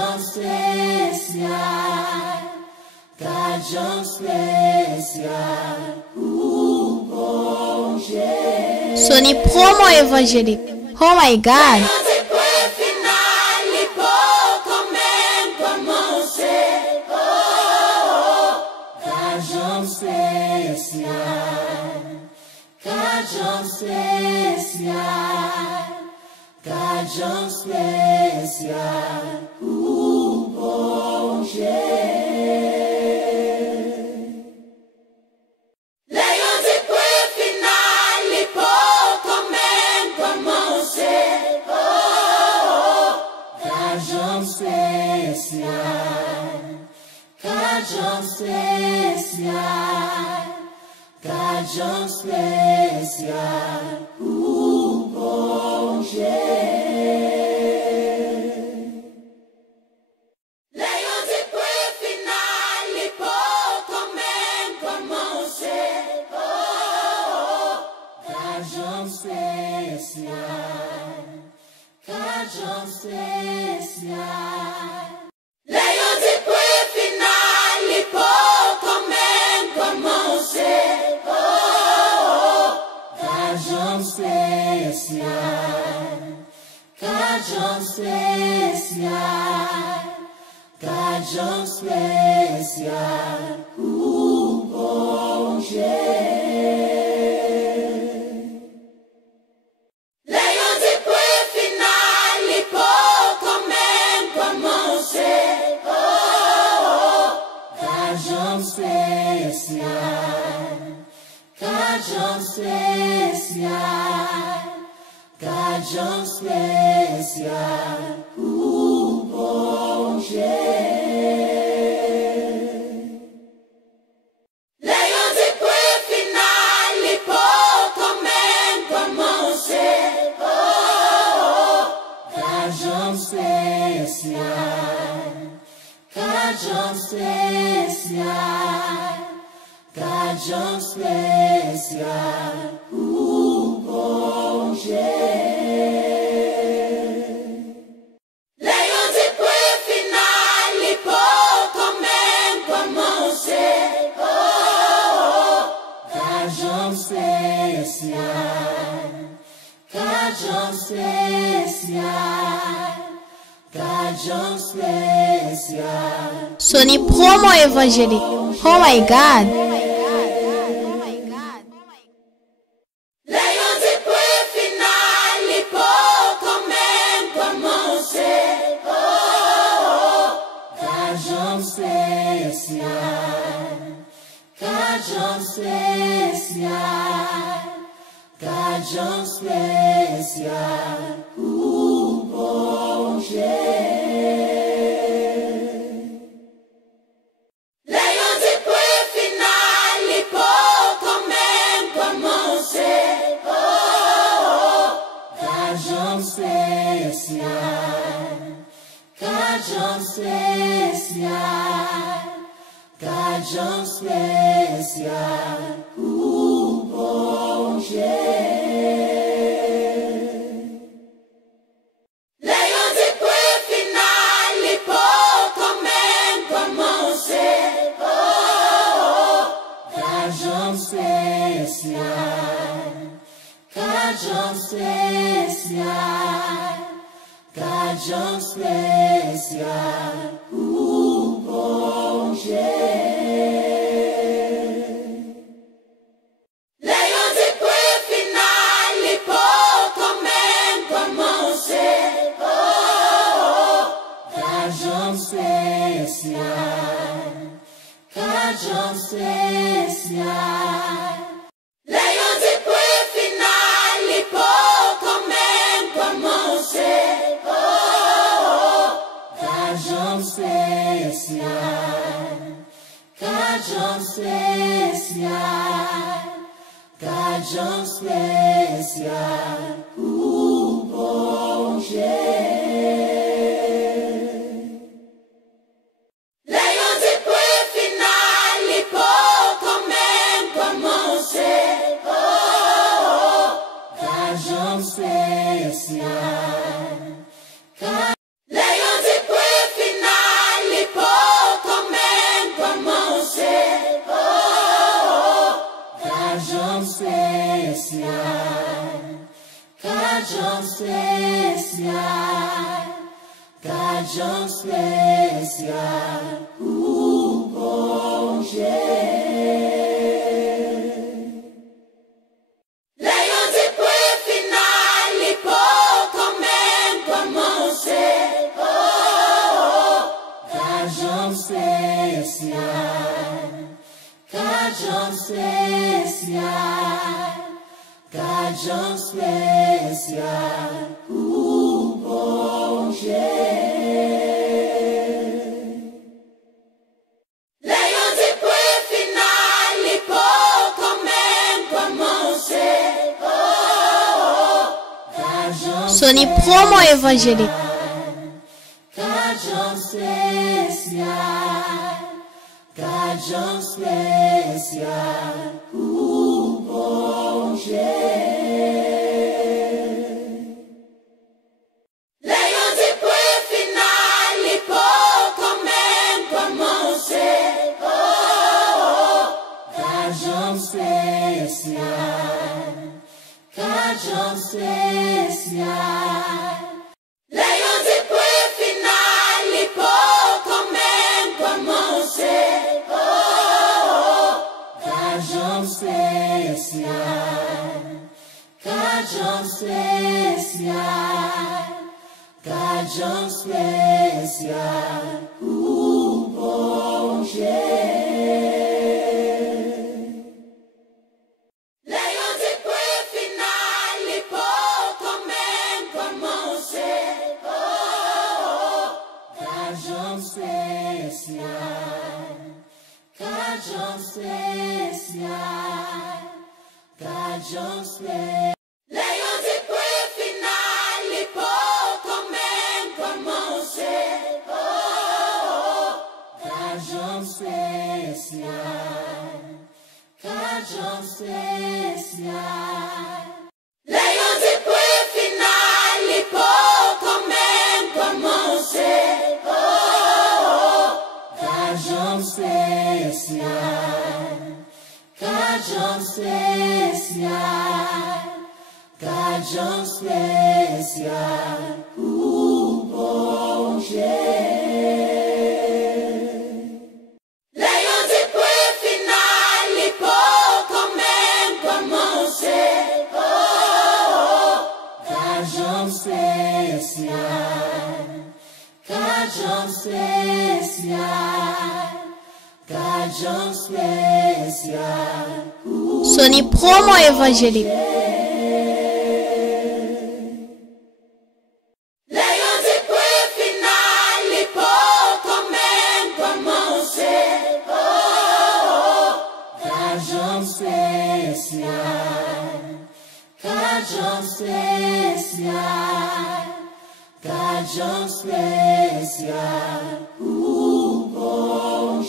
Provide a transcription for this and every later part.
Cajão especial, cajão especial, o bom Jesus. Sony promo évangélique. Oh my God. Cajão especial, cajão especial, cajão especial, o bom Jesus. Leão de quel finale pouco mento a mão seco. Cajão especial, cajão especial, cajão especial, o bom Jesus. Leão de quel finale pouco mento a mão seco. Cajão especial, cajão especial. Leão de quel finale pouco mento a mão seco. Cajão especial, cajão especial, cajão especial, o bom Jesus. Leão de quel finale pouco mento a mão seco. Cajão especial, cajão especial, cajão especial, o bom Jesus. Leão de quel finale pouco mento a mão seco. Cajão especial, cajão especial, cajão especial, o bom Jesus. Leão de quel finale pouco mento a mão seco. Cajão especial, cajão especial, cajão especial. Sony promo évangélique. Oh my God. Leão de quel finale pouco mento a mão seco. Cajão especial, cajão especial, cajão especial, o bom Jesus. Leão de quel finale pouco mento a mão seco. Cajão especial, cajão especial, cajão especial, o bom Jesus. Leão de quel finale pouco mento a mão seco. Cajão especial, cajão especial, cajão especial, o bom Jesus. Leão de quel finale pouco mento a mão seco. Cajão especial, cajão especial. Leão de quel finale pouco mento a mão seco. Cajão especial, cajão especial, cajão especial, o bom Jesus. Leão de quel finale pouco mento a mão seco. Cajão especial, leão de quel finale Cajão especial, cajão especial, o bom Leões e por final e pouco mesmo como você, cajão especial, cajão especial, cajão especial, o bom Leões e por final e pouco mesmo como você, Sony Promo Evangélique. cajão especial, cajão especial, o bom Leões e por final e pouco mesmo como você, cajão especial, cajão especial. Leões e por final e pouco mesmo como você, cajão especial, cajão especial, cajão especial, o bom Leões e por final e pouco mesmo como você, cajão especial, cajão especial, cajão especial. Leões e por final e pouco mesmo como você, cajão especial, cajão especial. Leões e por final e pouco mesmo como você, cajão especial, cajão especial, cajão especial, o bom Leões e por final e pouco mesmo como você, cajão especial, cajão especial, cajão especial. Sony Promo Evangélique. Leões e por final e pouco mesmo como você, cajão especial, cajão especial, cajão especial, o bom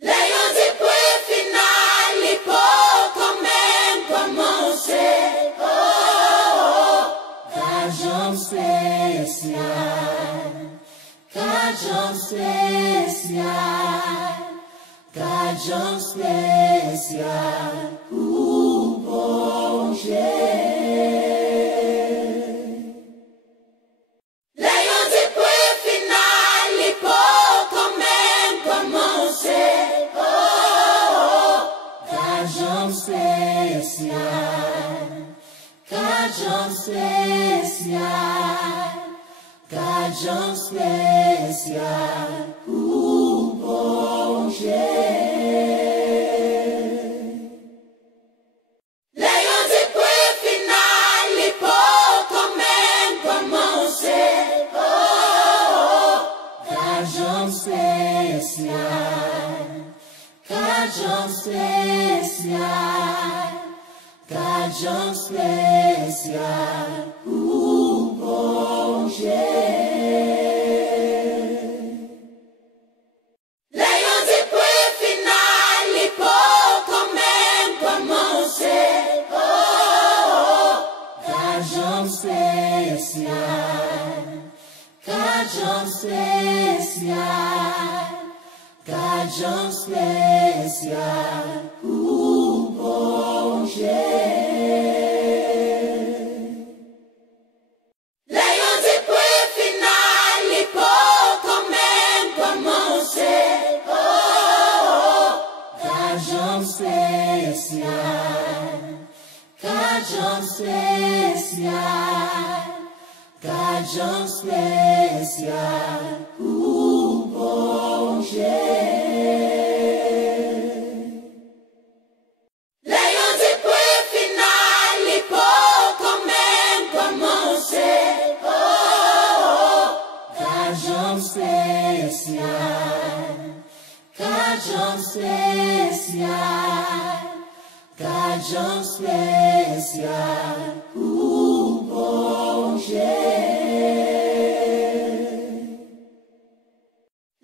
Leões e por final e pouco mesmo como você, cajão especial, cajão especial, cajão especial, o bom Leões e por final e pouco mesmo como você, cajão especial, cajão especial, cajão especial, o bom Leões e por final e pouco mesmo como você, cajão especial, cajão especial, cajão especial, o bom Leões e por final e pouco mesmo como você, cajão especial, cajão especial, cajão especial, o bom Cajão especial, cajão especial, o bom jeito. Leão de pé final e pouco menos como você. Cajão especial, cajão especial, cajão especial, o bom jeito.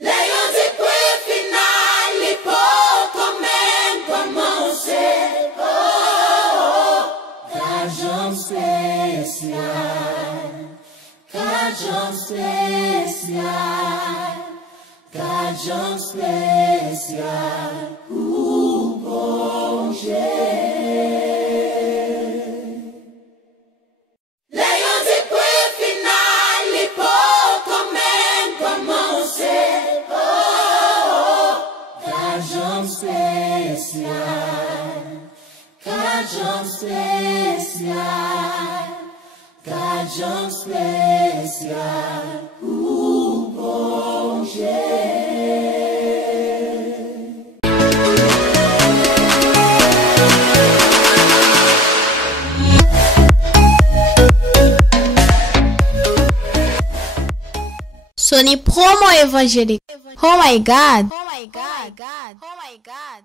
Leão de pé final e pouco menos como você. Cajão especial, cajão especial, cajão especial, o bom jeito. Leão de pé final e pouco menos como você. Cajão especial, cajão especial, cajão especial, o bom jeito. Sony Promo Evangélique. Oh my God. Oh my God. Oh my God.